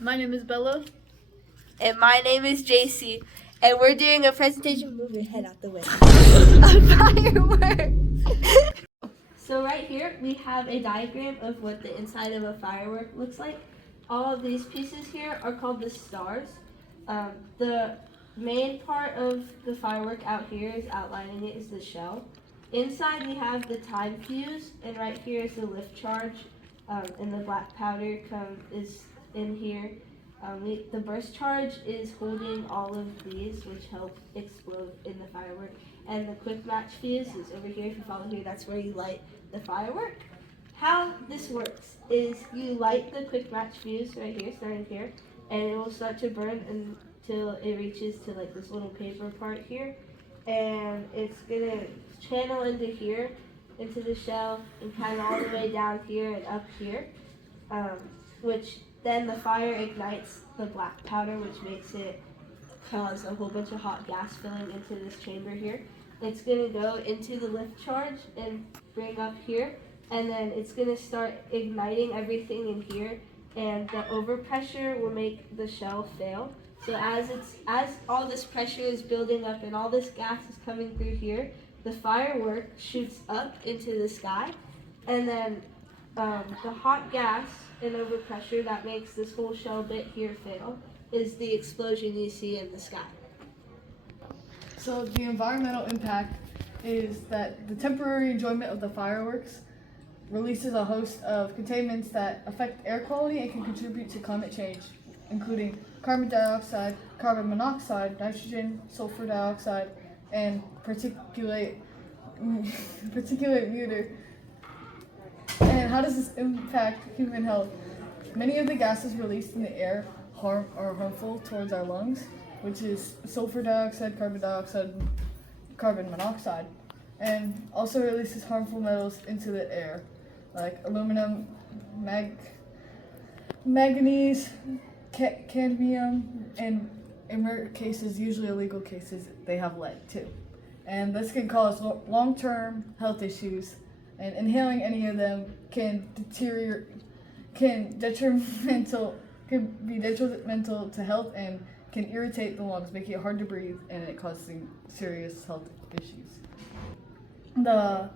My name is Bella. And my name is JC. And we're doing a presentation. Move your head out the way. A firework. So right here we have a diagram of what the inside of a firework looks like. All of these pieces here are called the stars. The main part of the firework out here is outlining it is the shell. Inside we have the time fuse, and right here is the lift charge, and the black powder is in here. The burst charge is holding all of these, which help explode in the firework. And the quick match fuse is over here. If you follow here, that's where you light the firework. How this works is you light the quick match fuse right here, starting here, and it will start to burn until it reaches to like this little paper part here, and it's gonna channel into here, into the shell, and kind of all the way down here and up here, which then the fire ignites the black powder, which makes it cause a whole bunch of hot gas filling into this chamber here. It's gonna go into the lift charge and bring up here, and then it's gonna start igniting everything in here, and the overpressure will make the shell fail. So as all this pressure is building up and all this gas is coming through here, the firework shoots up into the sky, and then the hot gas and overpressure that makes this whole shell bit here fail is the explosion you see in the sky. So the environmental impact is that the temporary enjoyment of the fireworks releases a host of contaminants that affect air quality and can contribute to climate change, including carbon dioxide, carbon monoxide, nitrogen, sulfur dioxide, and particulate matter. And how does this impact human health? Many of the gases released in the air are harmful towards our lungs, which is sulfur dioxide, carbon monoxide, and also releases harmful metals into the air, like aluminum, manganese, cadmium, and in rare cases, usually illegal cases, they have lead too. And this can cause long-term health issues, and inhaling any of them can be detrimental to health and can irritate the lungs, making it hard to breathe, and it causing serious health issues. The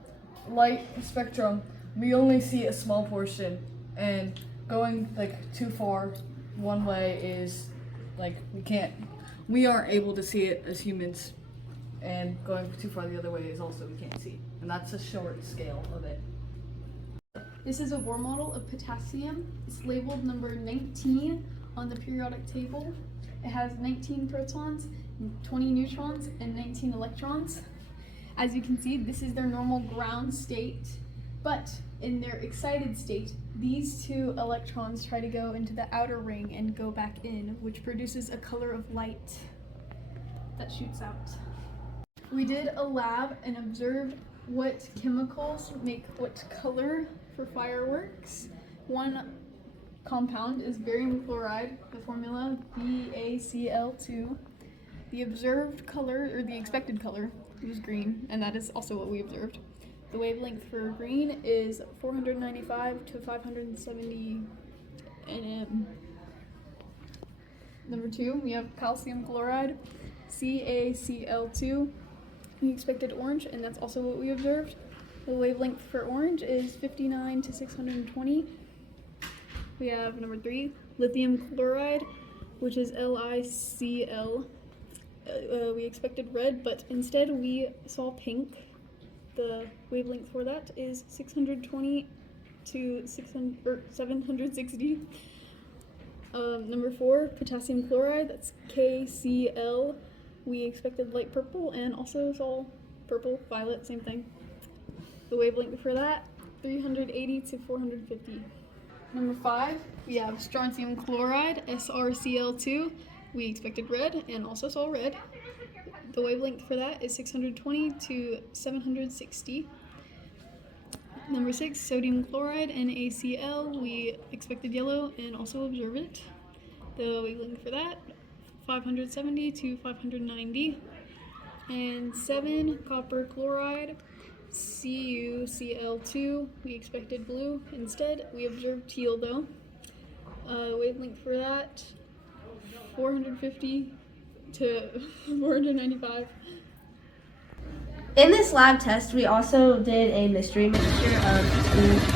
light spectrum, we only see a small portion, and going like too far one way is like we aren't able to see it as humans, and going too far the other way is also we can't see, and that's a short scale of it. This is a Bohr model of potassium. It's labeled number 19 on the periodic table. It has 19 protons, 20 neutrons, and 19 electrons. As you can see, this is their normal ground state, but in their excited state, these two electrons try to go into the outer ring and go back in, which produces a color of light that shoots out. We did a lab and observed what chemicals make what color for fireworks. One compound is barium chloride, the formula BaCl2. The observed color, or the expected color, was green, and that is also what we observed. The wavelength for green is 495 to 570 nm. Number 2, we have calcium chloride, CaCl2. The expected orange, and that's also what we observed. The wavelength for orange is 59 to 620. We have number 3, lithium chloride, which is LiCl. We expected red, but instead we saw pink. The wavelength for that is 620 to 760. Number 4, potassium chloride, that's KCl. We expected light purple and also saw purple, violet, same thing. The wavelength for that, 380 to 450. Number 5, we have strontium chloride, SrCl2. We expected red and also saw red. The wavelength for that is 620 to 760. Number 6, sodium chloride, NaCl. We expected yellow and also observed it. The wavelength for that, 570 to 590. And 7, copper chloride, CuCl2. We expected blue. Instead, we observed teal though. The wavelength for that, 450 to 495. In this lab test, we also did a mystery mixture of foods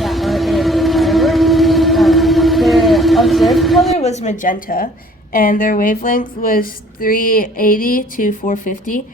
that are in fireworks. Their observed color was magenta, and their wavelength was 380 to 450.